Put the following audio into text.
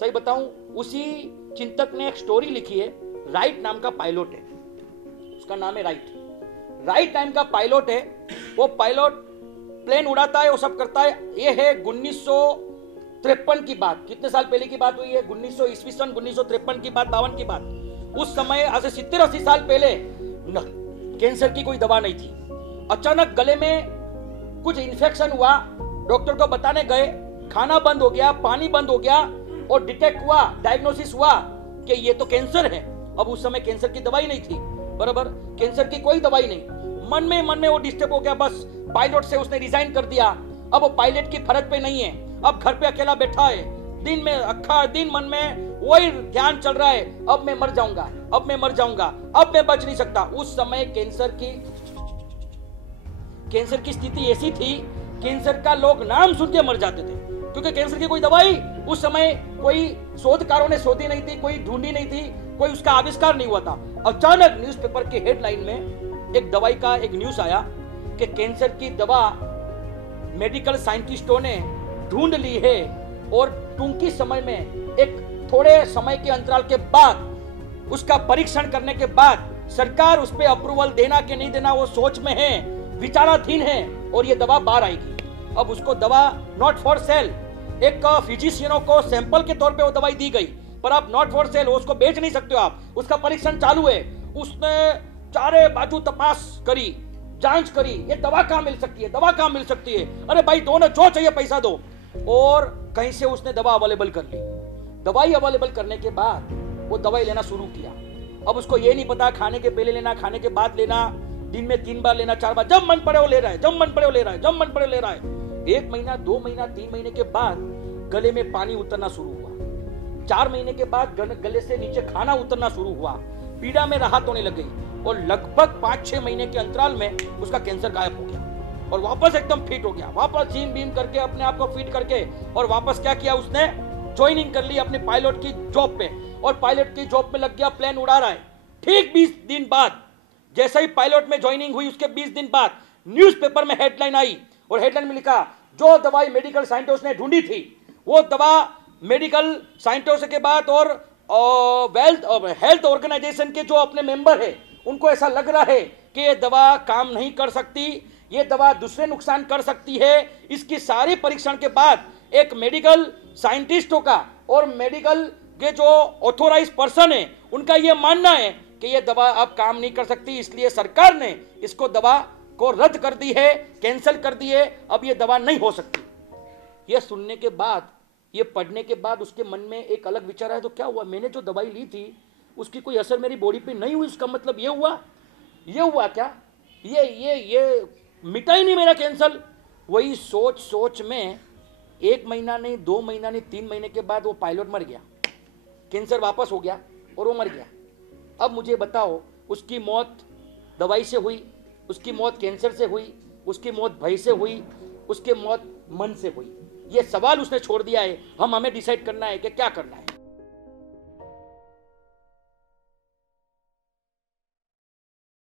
सही बताऊं, उसी चिंतक ने एक स्टोरी लिखी है। राइट नाम का पायलट है, उसका नाम है राइट। राइट नाम का पायलट है, वो पायलट प्लेन उड़ाता है, वो सब करता है। ये है 1953 की बात। कितने साल पहले की बात हुई है? 1900 ईस्वी सन 1953 की बात, 52 की बात। उस समय आज से 70-80 साल पहले कैंसर की कोई दवा नहीं थी। अचानक गले में कुछ इन्फेक्शन हुआ, डॉक्टर को बताने गए, खाना बंद हो गया, पानी बंद हो गया, और डिटेक्ट हुआ, डायग्नोसिस हुआ कि ये तो कैंसर है। अब उस समय कैंसर की दवाई नहीं थी, बराबर, कैंसर की कोई दवाई नहीं। मन में वो डिस्टर्ब हो गया, बस पायलट से उसने रिजाइन कर दिया। अब वो पायलट की फरज पे नहीं है, अब घर पे अकेला बैठा है, दिन में अक्खा दिन मन में वही ध्यान चल रहा है, अब मैं मर जाऊंगा, अब मैं मर जाऊंगा, अब मैं बच नहीं सकता। उस समय कैंसर की स्थिति ऐसी थी, कैंसर का लोग नाम सुन के मर जाते थे, क्योंकि कैंसर की कोई दवाई उस समय कोई शोधकारों ने शोधी नहीं थी, कोई ढूंढी नहीं थी, कोई उसका आविष्कार नहीं हुआ था। अचानक न्यूज़पेपर के हेडलाइन में एक दवाई का एक न्यूज आया कि कैंसर की दवा मेडिकल साइंटिस्टों ने ढूंढ ली है, और टूंकी समय में, एक थोड़े समय के अंतराल के बाद, उसका परीक्षण करने के बाद सरकार उस पर अप्रूवल देना कि नहीं देना वो सोच में है, विचाराधीन है, और ये दवा बाहर आएगी। अब उसको दवा नॉट फॉर सेल, एक फिजिशियनों को सैंपल के तौर पे वो दवाई दी गई, पर आप नॉट फॉर सेल, उसको बेच नहीं सकते हो आप, उसका परीक्षण चालू है। उसने चारे बाजू तपास करी, जांच करी, ये दवा कहां मिल सकती है, दवा कहां मिल सकती है, अरे भाई दो ना, जो चाहिए पैसा दो, और कहीं से उसने दवा अवेलेबल कर ली। दवाई अवेलेबल करने के बाद वो दवाई लेना शुरू किया। अब उसको ये नहीं पता खाने के पहले लेना, खाने के बाद लेना, दिन में 3 बार लेना, 4 बार, जब मन पड़े वो ले रहा है, जब मन पड़े वो ले रहा है, जब मन पड़े ले रहा है। 1 महीना, 2 महीना, 3 महीने के बाद गले में पानी उतरना शुरू हुआ। 4 महीने के बाद गले से नीचे खाना उतरना शुरू हुआ, पीड़ा में राहत होने लग गई, और लगभग 5-6 महीने के अंतराल में उसका कैंसर गायब हो गया, और वापस एकदम फिट हो गया, वापस जिम बीम करके अपने आप को फिट करके, और वापस क्या किया उसने, ज्वाइनिंग कर ली अपने पायलट की जॉब पे, और पायलट की जॉब पे लग गया, प्लेन उड़ा रहा है। ठीक 20 दिन बाद, जैसे ही पायलट में ज्वाइनिंग हुई, उसके 20 दिन बाद न्यूज़पेपर में हेडलाइन आई, और हेडलाइन में लिखा, जो दवाई मेडिकल साइंटिस्ट ने ढूंढी थी, वो दवा मेडिकल साइंटिस्ट के बाद और हेल्थ ऑर्गेनाइजेशन के जो अपने मेंबर है, उनको ऐसा लग रहा है कि ये दवा काम नहीं कर सकती, ये दवा दूसरे नुकसान कर सकती है। इसकी सारी परीक्षण के बाद एक मेडिकल साइंटिस्टों का और मेडिकल के जो ऑथोराइज पर्सन है, उनका यह मानना है कि यह दवा अब काम नहीं कर सकती, इसलिए सरकार ने इसको दवा को रद्द कर दी है, कैंसिल कर दी है, अब यह दवा नहीं हो सकती। यह सुनने के बाद, ये पढ़ने के बाद उसके मन में एक अलग विचार है, तो क्या हुआ, मैंने जो दवाई ली थी उसकी कोई असर मेरी बॉडी पे नहीं हुई, उसका मतलब ये हुआ क्या, ये मिटा ही नहीं मेरा कैंसर। वही सोच में 1 महीना नहीं, 2 महीना नहीं, 3 महीने के बाद वो पायलट मर गया, कैंसर वापस हो गया और वो मर गया। अब मुझे बताओ, उसकी मौत दवाई से हुई, उसकी मौत कैंसर से हुई, उसकी मौत भय से हुई, उसकी मौत मन से हुई? ये सवाल उसने छोड़ दिया है, हमें डिसाइड करना है कि क्या करना है।